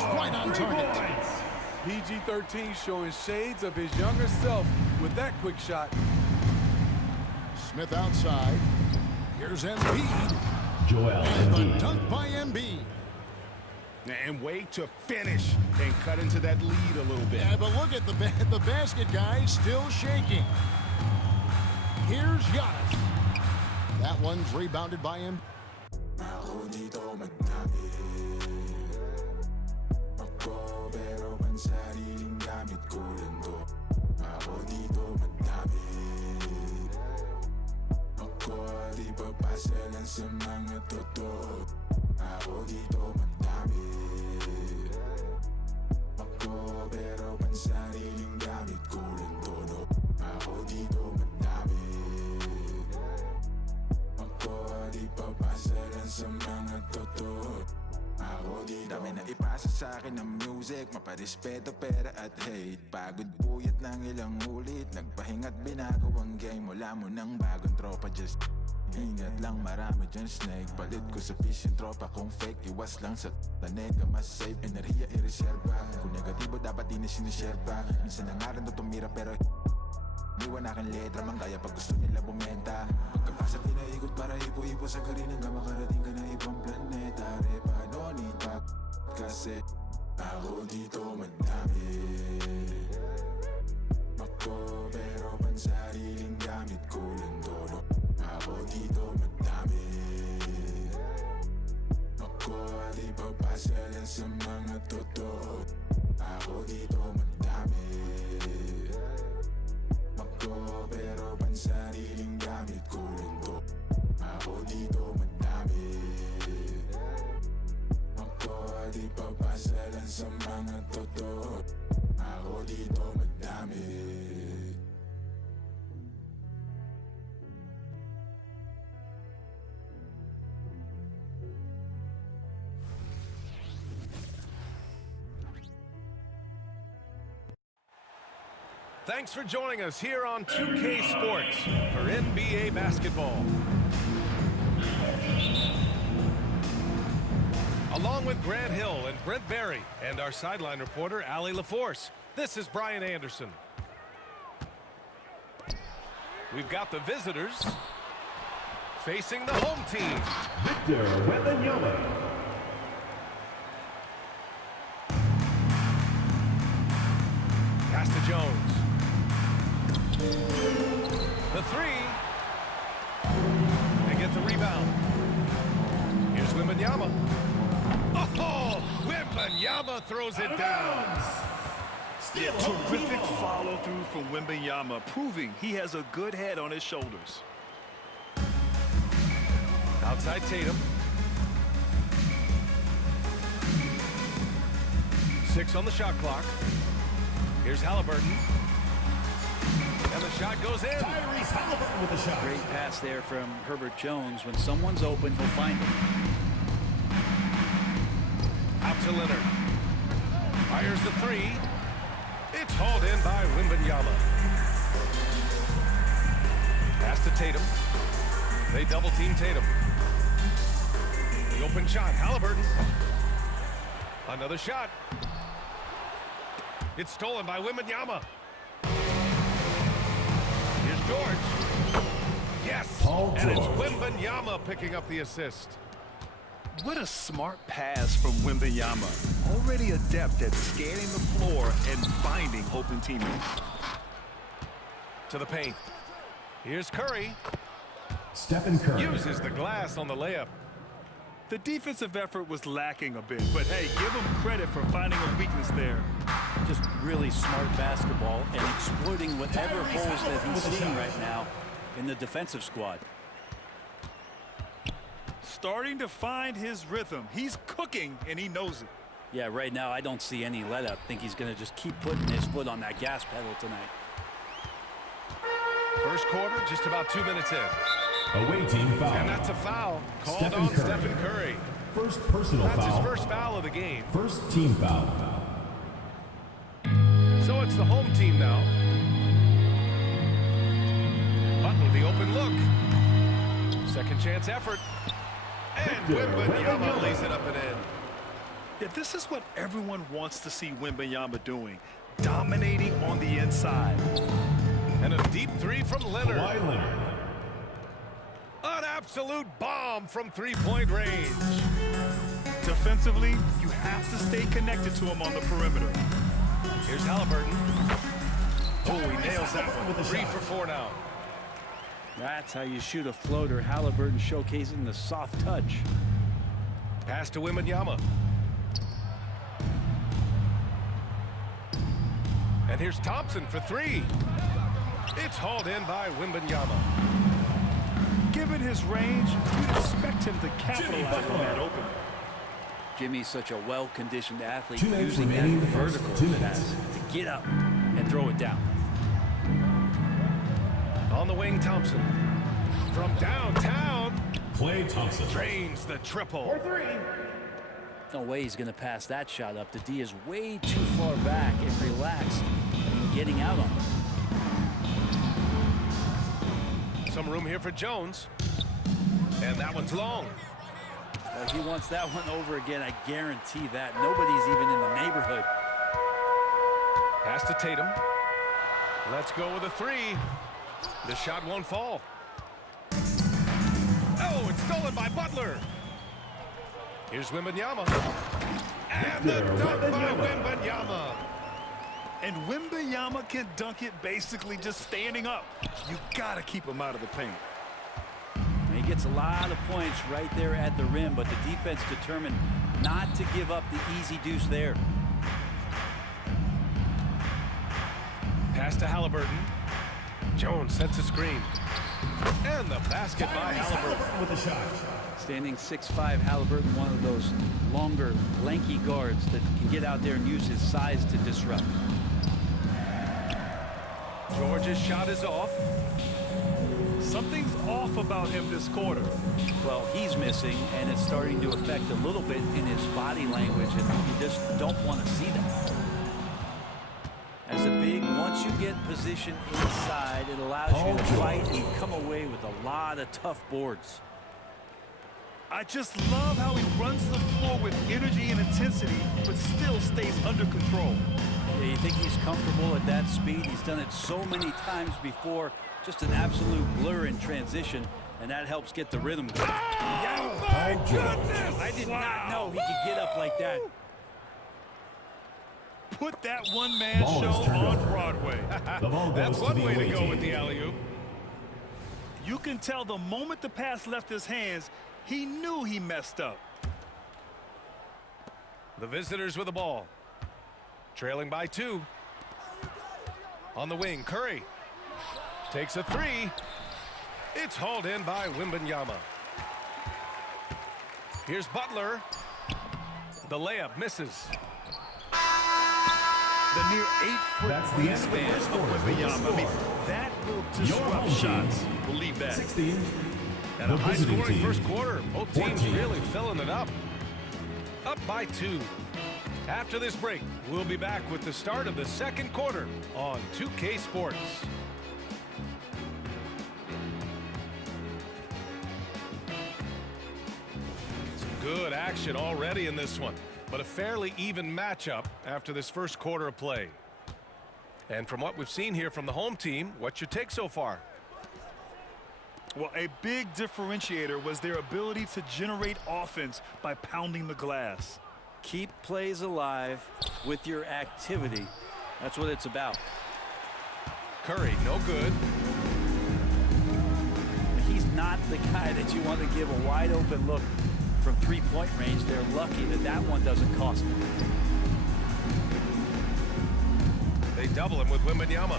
just right on target. PG-13 showing shades of his younger self with that quick shot. Smith outside. Here's Embiid. Joel And the Embiid. dunk by Embiid. And wait to finish and cut into that lead a little bit. Yeah, but look at the basket guy still shaking. Here's Giannis. That one's rebounded by him. Dami na ipasa sa akin ng music, maparespeto, pera at hate. Pagod puyat ng ilang ulit, nagpahinga't binago ang game. Wala mo ng bagong tropa, just ingat lang, marami dyan snake. Palit ko sa fish yung tropa kung fake, iwas lang sa tanega, mas safe. Enerhiya i-reserva, kung negatibo dapat di na sinisherpa. Minsan na nga rin to tumira pero niwan aking letra, manggaya pag gusto nila bumenta. Pagkapasa pinaikot para ipo-ipo sa garin hanggang makarating ka na ibang planeta. Repa, no need pa, kasi ako dito madami. Ako pero pansariling gamit ko lang todo. Ako dito madami. Ako di papasa lang sa mga totoo. Ako dito madami. Ako pero pansariling gamit ko lang to. Ako dito madami. Ako di papasa lang sa mga totoo. Ako dito madami. Thanks for joining us here on 2K Sports for NBA basketball. Along with Grant Hill and Brent Barry and our sideline reporter, Allie LaForce, this is Brian Anderson. We've got the visitors facing the home team. Victor Wembanyama. Pass to Jones. The three. They get the rebound. Here's Wembanyama. Oh, Wembanyama throws it down. Yeah, terrific follow-through from Wembanyama, proving he has a good head on his shoulders. Outside Tatum. 6 on the shot clock. Here's Halliburton. And the shot goes in. Tyrese Halliburton with a shot. Great pass there from Herbert Jones. When someone's open, he'll find him. Out to Leonard. Fires the three. It's hauled in by Wembanyama. Pass to Tatum. They double team Tatum. The open shot, Halliburton. Another shot. It's stolen by Wembanyama. Here's George. Yes, Paul and it's George. Wembanyama picking up the assist. What a smart pass from Wembanyama. Already adept at scanning the floor and finding open teammates. To the paint. Here's Curry. Stephen Curry. Uses the glass on the layup. The defensive effort was lacking a bit, but hey, give him credit for finding a weakness there. Just really smart basketball and exploiting whatever holes that he's seeing right now in the defensive squad. Starting to find his rhythm. He's cooking, and he knows it. Yeah, right now I don't see any let up. I think he's going to just keep putting his foot on that gas pedal tonight. First quarter, just about 2 minutes in. Away team foul. And that's a foul called Stephen on Curry. Stephen Curry. First personal That's foul. his first foul of the game. First team foul. So it's the home team now. Butler, the open look. Second chance effort. And Victor Wembanyama Wembanyama. lays it up and in. Yeah, this is what everyone wants to see Wembanyama doing, dominating on the inside. And a deep three from Leonard. Kawhi Leonard. An absolute bomb from three-point range. Defensively, you have to stay connected to him on the perimeter. Here's Halliburton. Oh, he nails that one. 3 for 4 now. That's how you shoot a floater. Halliburton showcasing the soft touch. Pass to Wembanyama. And here's Thompson for 3. It's hauled in by Wembanyama. Given his range, you'd expect him to capitalize on that opening. Jimmy's such a well-conditioned athlete, 2 minutes using that remaining in the vertical first 2 pass minutes. to get up and throw it down. On the wing, Thompson. From downtown, Klay Thompson. drains the triple. No way he's going to pass that shot up. The D is way too far back and relaxed in getting out on it. Some room here for Jones. And that one's long. Well, he wants that one over again, I guarantee that. Nobody's even in the neighborhood. Pass to Tatum. Let's go with a 3. The shot won't fall. Oh, it's stolen by Butler. Here's Wembanyama. And the dunk by Wembanyama. And Wembanyama can dunk it basically just standing up. You gotta keep him out of the paint. And he gets a lot of points right there at the rim, but the defense determined not to give up the easy deuce there. Pass to Halliburton. Jones sets a screen. And the basket by Halliburton. With a shot. Standing 6'5", Halliburton, one of those longer, lanky guards that can get out there and use his size to disrupt. George's shot is off. Something's off about him this quarter. Well, he's missing, and it's starting to affect a little bit in his body language, and you just don't want to see that. As a big, once you get position inside, it allows you to fight and come away with a lot of tough boards. I just love how he runs the floor with energy and intensity, but still stays under control. Yeah, you think he's comfortable at that speed? He's done it so many times before. Just an absolute blur in transition, and that helps get the rhythm going. Oh, my goodness! I did not know he could get up like that. Put that one-man Ball is show turned on over. Broadway. The ball goes That's to one the way to away go team. with the alley-oop. You can tell the moment the pass left his hands, he knew he messed up. The visitors with the ball. Trailing by 2. On the wing, Curry. Takes a 3. It's hauled in by Wembanyama. Here's Butler. The layup misses. The near 8-foot That's the end of the wingspan first of quarter. Wembanyama. I mean, that will disrupt home shots. team. Believe that. 16. And The a visiting high-scoring team. first quarter. Both teams 14. really filling it up. Up by 2. After this break, we'll be back with the start of the second quarter on 2K Sports. Some good action already in this one, but a fairly even matchup after this first quarter of play. And from what we've seen here from the home team, what's your take so far? Well, a big differentiator was their ability to generate offense by pounding the glass. Keep plays alive with your activity. That's what it's about. Curry, no good. He's not the guy that you want to give a wide open look from three-point range. They're lucky that that one doesn't cost them. They double him with Wembanyama.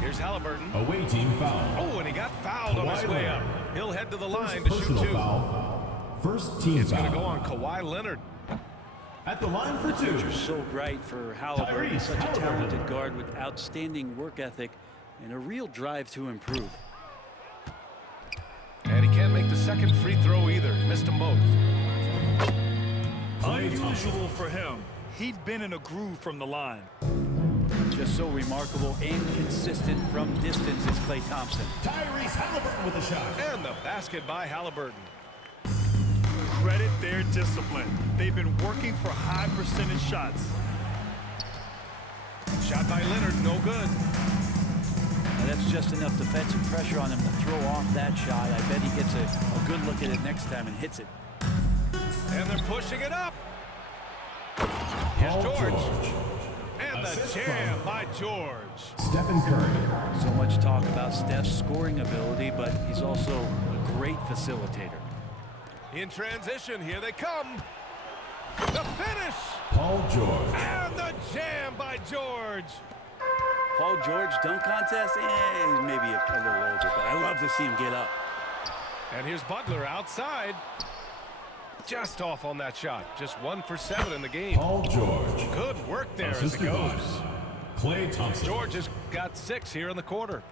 Here's Halliburton. Away team foul. Oh, and he got fouled on his Kawhi way Leonard. up. He'll head to the line to shoot Personal 2. foul. First team It's foul. going to go on Kawhi Leonard. At the line for 2. Future's so bright for Halliburton. Tyrese Such a Halliburton. talented guard with outstanding work ethic and a real drive to improve. And he can't make the second free throw either. Missed them both. Unusual for him. He'd been in a groove from the line. Just so remarkable and consistent from distance is Klay Thompson. Tyrese Halliburton with a shot. And the basket by Halliburton. credit their discipline. They've been working for high percentage shots. Shot by Leonard, no good. Now that's just enough defensive pressure on him to throw off that shot. I bet he gets a good look at it next time and hits it. And they're pushing it up. Here's George. And the jam by George. Stephen Curry. So much talk about Steph's scoring ability, but he's also a great facilitator. In transition, here they come. The finish. Paul George. And the jam by George. Paul George dunk contest? He's maybe a little older, but I love to see him get up. And here's Butler outside. Just off on that shot. Just 1 for 7 in the game. Paul George. Good work there as it Assisted by goes. Klay Thompson. George has got 6 here in the quarter.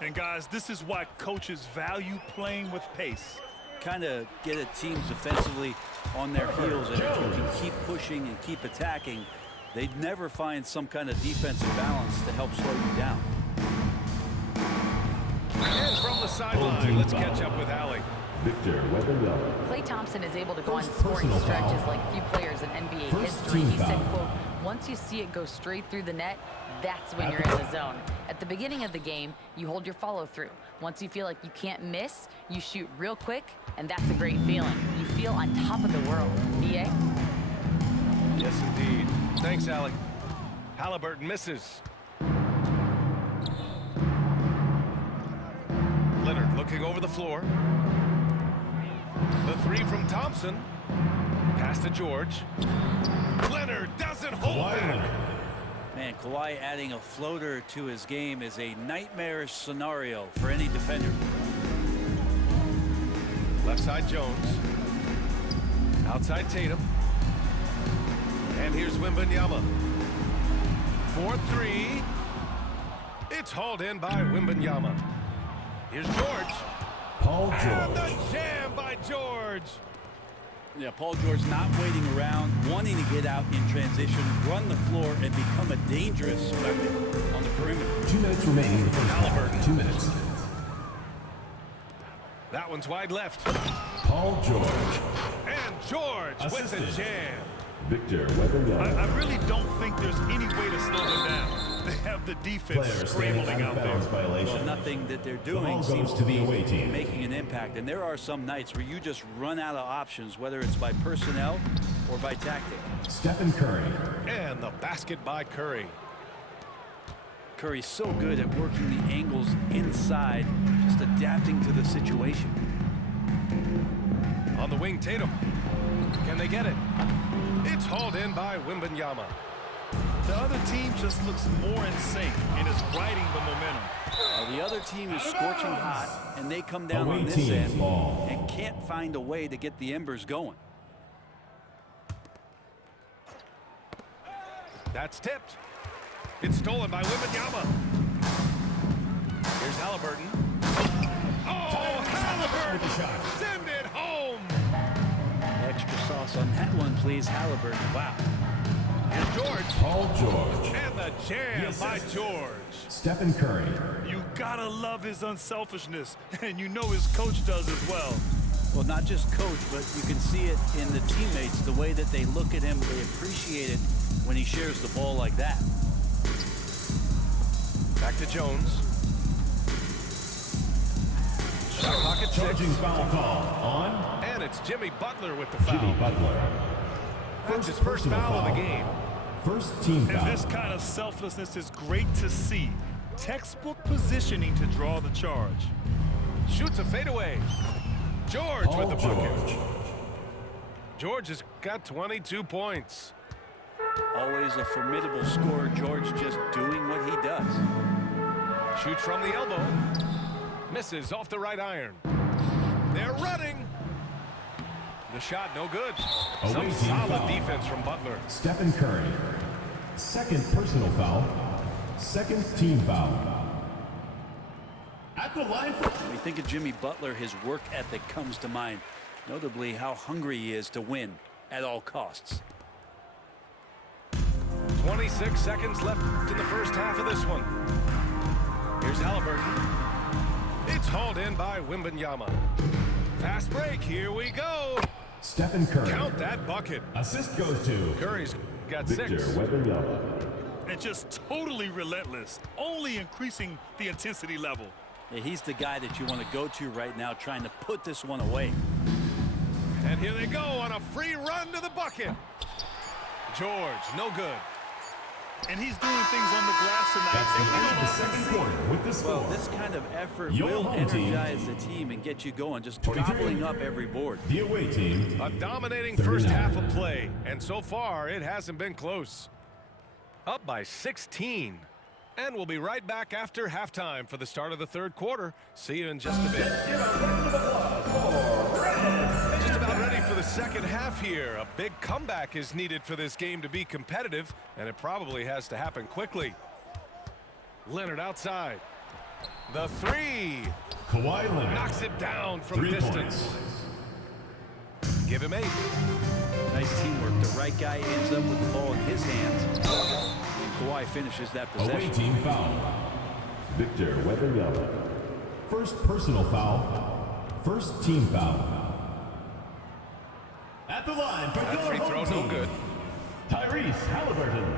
And guys, this is why coaches value playing with pace. Kind of get a team defensively on their heels, and if you can keep pushing and keep attacking, they'd never find some kind of defensive balance to help slow you down. And from the sideline, let's catch up with Allie. Victor Wetbananas. Klay Thompson is able to go on First scoring personal stretches foul. like few players in NBA First history. team He said, foul. quote, once you see it go straight through the net, that's when you're in the zone. At the beginning of the game, you hold your follow through. Once you feel like you can't miss, you shoot real quick, and that's a great feeling. You feel on top of the world. BA? Yes, indeed. Thanks, Allie. Halliburton misses. Leonard looking over the floor. The 3 from Thompson. Pass to George. Leonard doesn't hold back. Man, Kawhi adding a floater to his game is a nightmarish scenario for any defender. Left side Jones. Outside Tatum. And here's Wembanyama. 4-3. It's hauled in by Wembanyama. Here's George. Paul And George. the jam by George. Yeah, Paul George not waiting around, wanting to get out in transition, run the floor, and become a dangerous weapon on the perimeter. 2 minutes remaining in the first Halliburton. half. 2 minutes. That one's wide left. Paul George. And George with the Assisted. jam. Victor Wetbananas. I really don't think there's any way to slow them down. They have the defense Player standing scrambling out out of there. bounds violation. Well, nothing that they're ball doing goes seems to to the be away team. making an impact. And there are some nights where you just run out of options, whether it's by personnel or by tactic. Stephen Curry. And the basket by Curry. Curry's so good at working the angles inside, just adapting to the situation. On the wing, Tatum. Can they get it? It's hauled in by Wembanyama. The other team just looks more in sync and is riding the momentum. The other team is scorching hot, and they come down Away on this team end ball. and can't find a way to get the embers going. That's tipped. It's stolen by Wembanyama. Here's Halliburton. Oh, Halliburton! Send it home! Extra sauce on that one, please, Halliburton. Wow. Here's George. Paul George. And the jam by George. Stephen Curry. You gotta love his unselfishness, and you know his coach does as well. Well, not just coach, but you can see it in the teammates, the way that they look at him. They appreciate it when he shares the ball like that. Back to Jones. Shot clock at 6. Charging foul call on And it's Jimmy Butler with the Jimmy foul. Butler. That's his first personal foul of the game. First team And foul. this kind of selflessness is great to see. Textbook positioning to draw the charge. Shoots a fadeaway. George Paul with the bucket. George. George has got 22 points. Always a formidable scorer. George just doing what he does. Shoots from the elbow. Misses off the right iron. They're running. The shot no good. Away Some team solid foul. defense from Butler. Stephen Curry. Second personal foul. Second team foul. At the line for... When you think of Jimmy Butler, his work ethic comes to mind. Notably, how hungry he is to win at all costs. 26 seconds left in the first half of this one. Here's Halliburton. It's hauled in by Wembanyama. Fast break, here we go. Stephen Curry. Count that bucket. Assist goes to Curry's got Victor 6. Wetbananas. And just totally relentless, only increasing the intensity level. Yeah, he's the guy that you want to go to right now, trying to put this one away. And here they go on a free run to the bucket. George, no good. And he's doing things on the glass tonight. That's the end of the second quarter with the score. Well, this kind of effort Your will home team. energize the team and get you going, just 23. gobbling up every board. The away team. A dominating 39. first half of play, and so far it hasn't been close. Up by 16. And we'll be right back after halftime for the start of the third quarter. See you in just a bit. Just about ready for the second half here. A big comeback is needed for this game to be competitive, and it probably has to happen quickly. Leonard outside. The 3. Kawhi Leonard. Knocks it down from 3 distance. points. Give him 8. Nice teamwork. The right guy ends up with the ball in his hands. And Kawhi finishes that Away possession. team foul. Victor Wetbananas. First personal foul. First team foul. At the line for That your free home throw, no team. good. Tyrese Halliburton.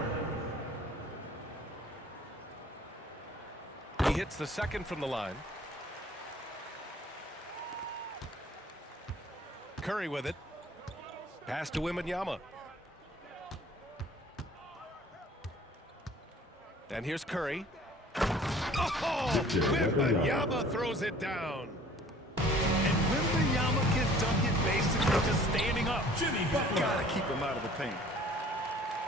He hits the second from the line. Curry with it. Pass to Wembanyama. And here's Curry. Oh! Wembanyama throws it down. And Wembanyama can dunk it basically just standing up. Jimmy Butler. Gotta keep him out of the paint.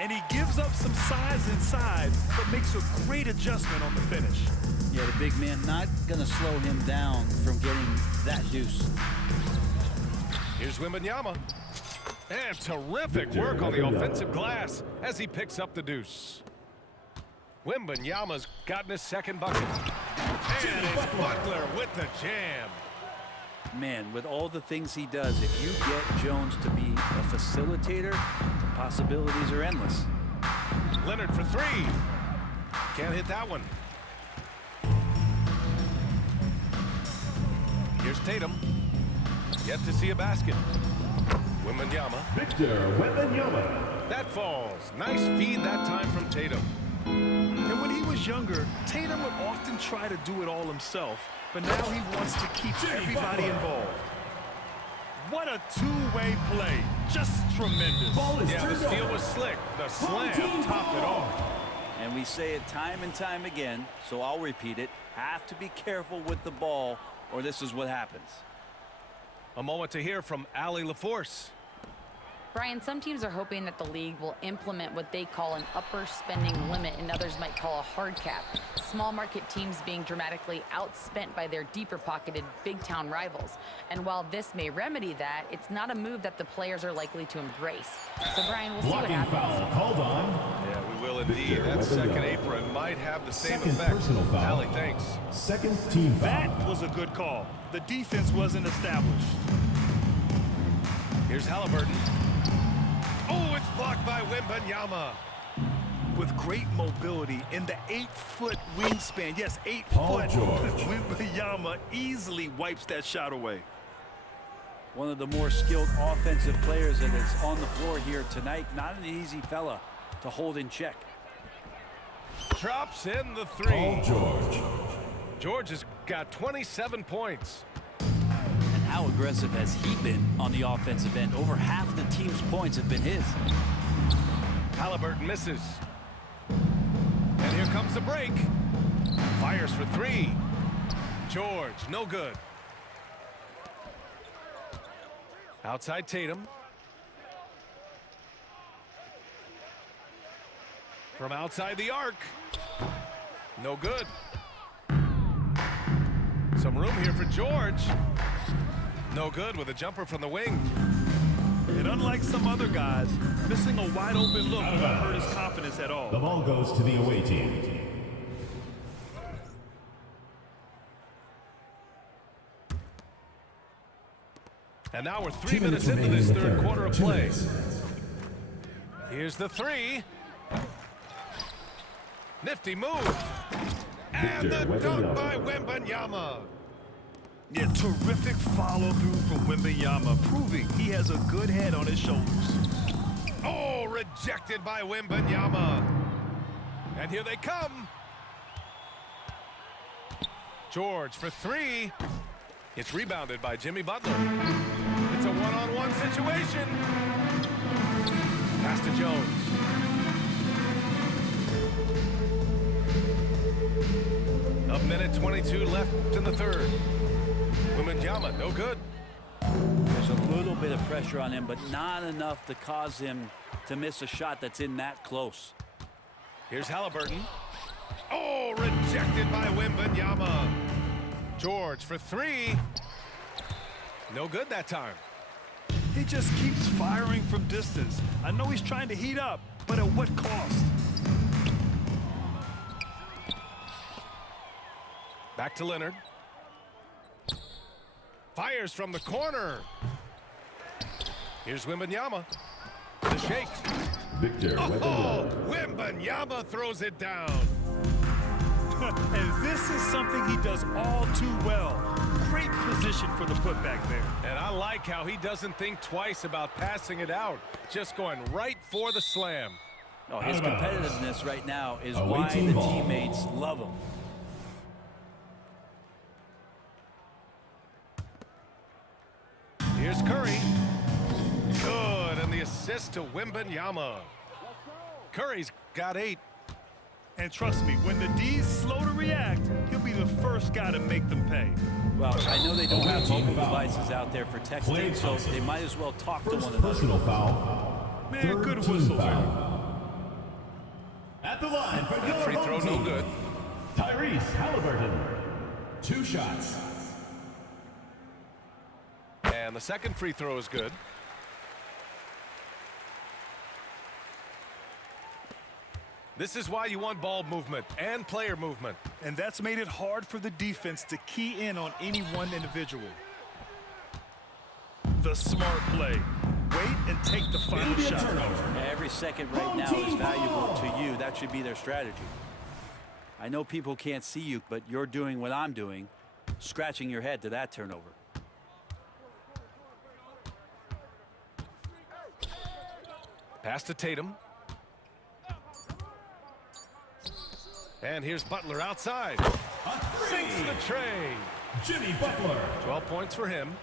And he gives up some size inside, but makes a great adjustment on the finish. Yeah, the big man not going to slow him down from getting that deuce. Here's Wembanyama. And terrific work on the offensive glass as he picks up the deuce. Wembanyama's gotten his second bucket. And it's Butler with the jam. Man, with all the things he does, if you get Jones to be a facilitator, the possibilities are endless. Leonard for 3. Can't hit that one. Here's Tatum. Yet to see a basket. Wembanyama. Victor Wembanyama. That falls. Nice feed that time from Tatum. And when he was younger, Tatum would often try to do it all himself, but now he wants to keep everybody involved. What a two-way play. Just tremendous. Ball is Yeah, the turned steal over. was slick. The slam team topped it ball. off. And we say it time and time again, so I'll repeat it. Have to be careful with the ball, or this is what happens. A moment to hear from Allie LaForce. Brian, some teams are hoping that the league will implement what they call an upper spending limit and others might call a hard cap. Small market teams being dramatically outspent by their deeper pocketed big town rivals. And while this may remedy that, it's not a move that the players are likely to embrace. So Brian, we'll see what Blocking happens. foul called on. Yeah, we will indeed. That second apron might have the same Second effect. personal foul. Allie, thanks. Second team foul. That was a good call. The defense wasn't established. Here's Halliburton. Oh, it's blocked by Wembanyama. With great mobility in the 8-foot wingspan. Yes, 8 Paul foot. George. Wembanyama easily wipes that shot away. One of the more skilled offensive players that is on the floor here tonight. Not an easy fella to hold in check. Drops in the 3. Paul George. George has got 27 points. And how aggressive has he been on the offensive end? Over half the team's points have been his. Halliburton misses. And here comes the break. Fires for 3. George, no good. Outside Tatum. From outside the arc. No good. Some room here for George. No good with a jumper from the wing. And unlike some other guys, missing a wide open look won't hurt his confidence at all. The ball goes to the away team. And now we're 3 2 minutes minutes into this remaining in the third quarter of 2 play. minutes. Here's the 3. Nifty move. And the Victor dunk Wembanyama. by Wembanyama. Yeah, terrific follow-through from Wembanyama, proving he has a good head on his shoulders. Oh, rejected by Wembanyama. And here they come. George for three. It's rebounded by Jimmy Butler. It's a one-on-one situation. Pass to Jones. A minute 22 left in the third. Wembanyama, no good. There's a little bit of pressure on him, but not enough to cause him to miss a shot that's in that close. Here's Halliburton. Oh, rejected by Wembanyama. George for three. No good that time. He just keeps firing from distance. I know he's trying to heat up, but at what cost? Back to Leonard. Fires from the corner. Here's Wembanyama. The shake. Victor Oh, Wembanyama throws it down. And this is something he does all too well. Great position for the putback there. And I like how he doesn't think twice about passing it out. Just going right for the slam. Oh, his competitiveness right now is Away why team the ball. teammates love him. Here's Curry. Good, and the assist to Wembanyama. Curry's got 8. And trust me, when the D's slow to react, he'll be the first guy to make them pay. Well, I know they don't have team mobile foul. devices out there for texting, Play so Thompson. they might as well talk to First one another. personal foul. Man, Third good team whistle there. foul. At the line for That your free home throw no team, good. Tyrese Halliburton. 2 shots. And the second free throw is good. This is why you want ball movement and player movement. And that's made it hard for the defense to key in on any one individual. The smart play. Wait and take the final Maybe a shot. turnover. Every second right now is valuable to you. That should be their strategy. I know people can't see you, but you're doing what I'm doing, scratching your head to that turnover. Pass to Tatum. And here's Butler outside. Sinks the tray. Jimmy Butler. 12 points for him.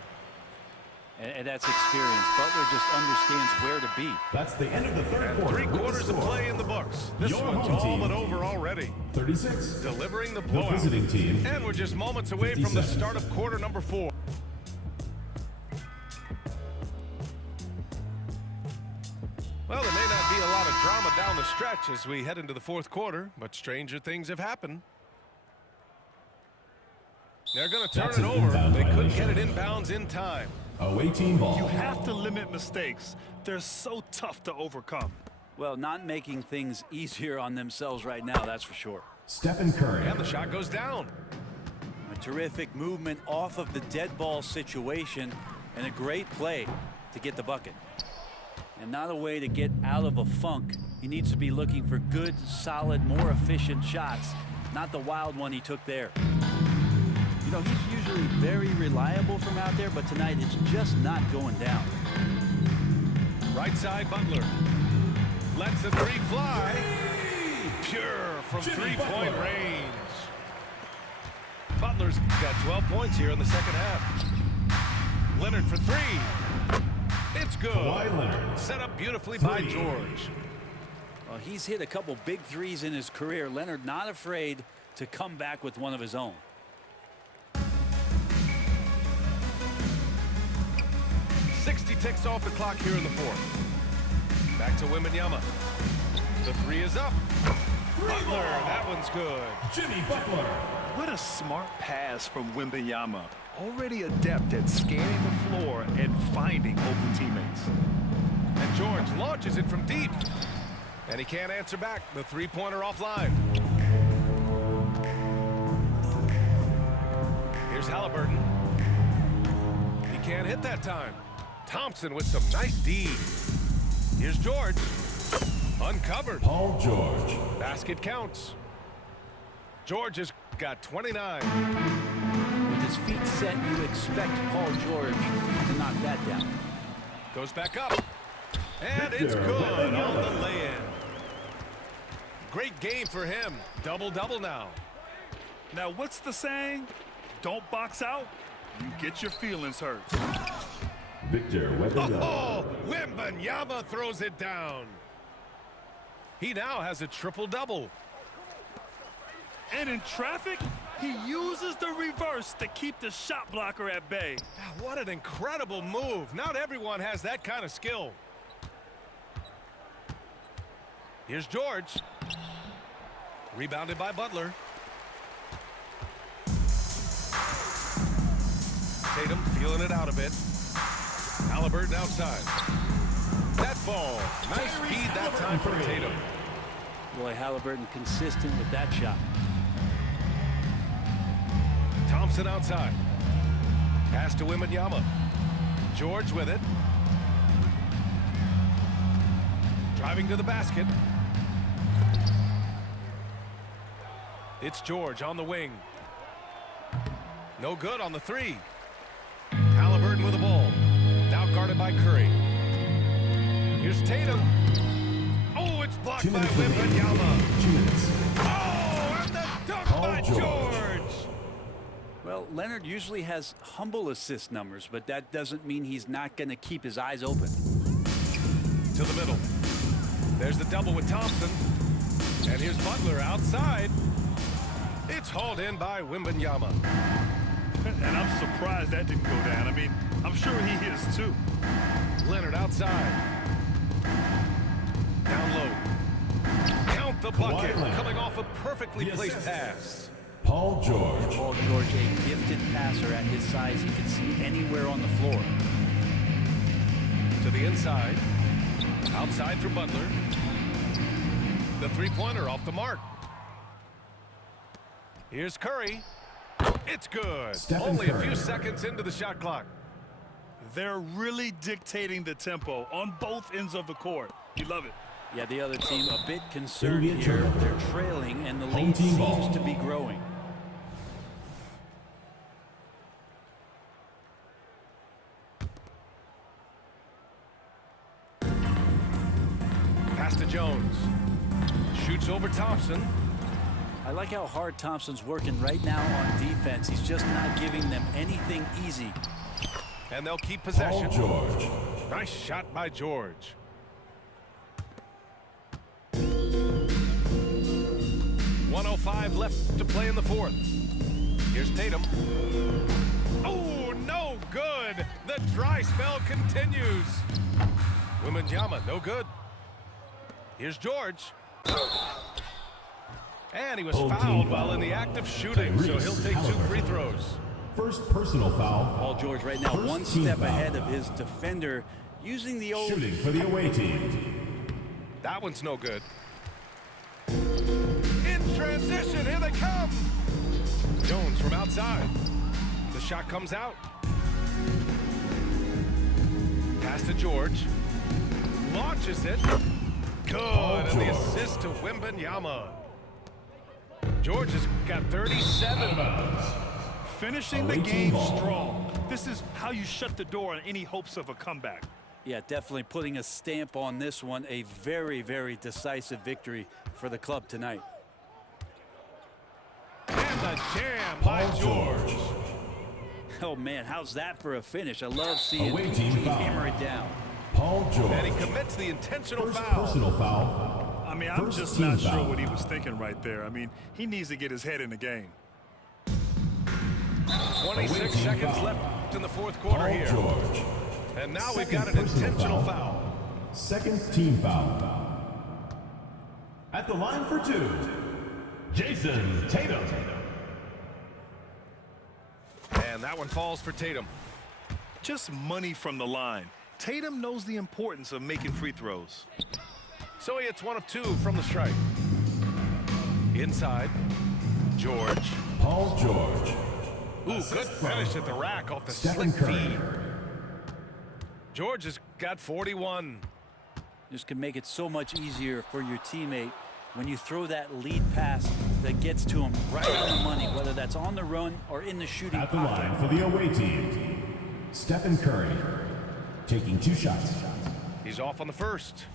And that's experience. Butler just understands where to be. That's the end of the third And quarter. 3 with the quarters of score. play in the books. This Your one's home all team. but over already. 36. Delivering the The blowout. visiting team. And we're just moments away from the 57. start of quarter number 4. Well, there may not be a lot of drama down the stretch as we head into the fourth quarter, but stranger things have happened. They're going to turn That's it an over. inbound They couldn't violation. get it inbounds in time. Away team ball. You have to limit mistakes. They're so tough to overcome. Well, not making things easier on themselves right now, that's for sure. Stephen Curry. And the shot goes down. A terrific movement off of the dead ball situation and a great play to get the bucket. And not a way to get out of a funk. He needs to be looking for good, solid, more efficient shots, not the wild one he took there. You know, he's usually very reliable from out there, but tonight it's just not going down. Right side, Butler. Lets the 3 fly. Pure from Jimmy three-point Butler. range. Butler's got 12 points here in the second half. Leonard for 3. It's good. Kawhi Leonard. Set up beautifully by 3. George. Well, he's hit a couple big threes in his career. Leonard not afraid to come back with one of his own. .60 ticks off the clock here in the fourth. Back to Wembanyama. The 3 is up. Butler, that one's good. Jimmy Butler. What a smart pass from Wembanyama. Already adept at scanning the floor and finding open teammates. And George launches it from deep. And he can't answer back. The 3-pointer offline. Here's Halliburton. He can't hit that time. Thompson with some nice D. Here's George. Uncovered. Paul George. Basket counts. George has got 29. With his feet set, you expect Paul George to knock that down. Goes back up. And it's good on the lay-in. Great game for him. Double-double now. Now, what's the saying? Don't box out, you get your feelings hurt. Victor Wetbananas. Oh, Wembanyama throws it down. He now has a triple-double. And in traffic, he uses the reverse to keep the shot blocker at bay. What an incredible move. Not everyone has that kind of skill. Here's George. Rebounded by Butler. Tatum feeling it out a bit. Halliburton outside. That ball. Nice feed that time for Tatum. Boy, Halliburton consistent with that shot. Thompson outside. Pass to Wembanyama. George with it. Driving to the basket. It's George on the wing. No good on the three. Halliburton with the ball. Now guarded by Curry. Here's Tatum. Oh, it's blocked by Wembanyama. 2 minutes. Oh, and the dunk by George. Well, Leonard usually has humble assist numbers, but that doesn't mean he's not going to keep his eyes open. To the middle. There's the double with Thompson. And here's Butler outside. It's hauled in by Wembanyama. And I'm surprised that didn't go down. I mean, I'm sure he is too. Leonard outside. Down low. Count the bucket. Coming off a perfectly placed pass. Paul George. Paul George, a gifted passer at his size. He can see anywhere on the floor. To the inside. Outside for Butler. The three-pointer off the mark. Here's Curry. It's good. Only a few seconds into the shot clock. They're really dictating the tempo on both ends of the court. You love it. Yeah, the other team a bit concerned here. They're trailing, and the lead seems to be growing. Pass to Jones. Shoots over Thompson. I like how hard Thompson's working right now on defense. He's just not giving them anything easy. And they'll keep possession. Paul George. Nice shot by George. .105 left to play in the fourth. Here's Tatum. Oh, no good. The dry spell continues. Wembanyama, no good. Here's George. And he was fouled while in the act of shooting, so he'll take 2 free throws. First personal foul. Paul George right now one step ahead of his defender, using the old... Shooting for the away team. That one's no good. In transition, here they come. Jones from outside. The shot comes out. Pass to George. Launches it. Good, and the assist to Wembanyama. George has got 37. Finishing the game strong. This is how you shut the door on any hopes of a comeback. Yeah, definitely putting a stamp on this one. A very, very decisive victory for the club tonight. And the jam by George. Oh, man, how's that for a finish? I love seeing Away PG team foul. hammer it down. Paul George. And he commits the intentional First foul. personal foul. I mean, I'm First just team not sure foul. what he was thinking right there. I mean, he needs to get his head in the game. 26 seconds left in the fourth quarter Paul here. George. And now we've Second got an personal intentional foul. Second team foul. At the line for 2, Jason Tatum. And that one falls for Tatum. Just money from the line. Tatum knows the importance of making free throws. So he hits 1 of 2 from the strike. Inside, George. Paul George. Ooh, good finish at the rack off the Stephen slick Curry. feed. George has got 41. This can make it so much easier for your teammate when you throw that lead pass that gets to him right on the money, whether that's on the run or in the shooting At the pocket. line for the away team, Stephen Curry, taking 2 shots. He's off on the first.